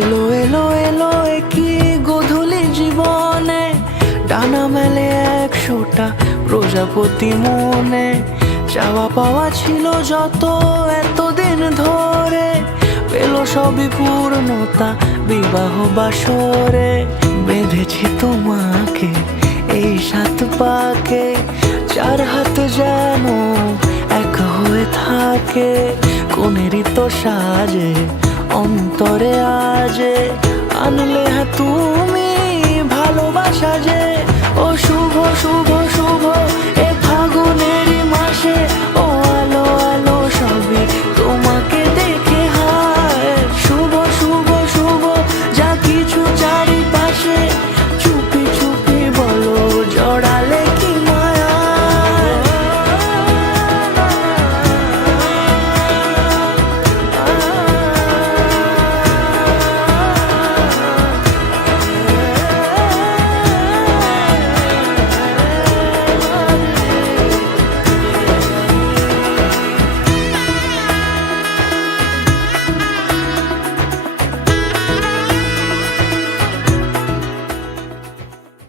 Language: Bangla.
এলো এলো এলো কি গোধূলি জীবনে, ডানা মেলে 100টা প্রজাপতি মনে। চাওয়া পাওয়া ছিল যত এতদিন ধরে, পেল সবই পূর্ণতা বিবাহ বাসরে। বেঁধেছি তোমাকে এই 7 পাকে, 4 হাত যেন এক হয়ে থাকে। কোনেরই তো সাজে অন্তরে আজে, আনলে হ্যাঁ তুমি ভালোবাসা যে। ও শুভ শুভ শুভ এ ফাগুনেরই মাসে, ও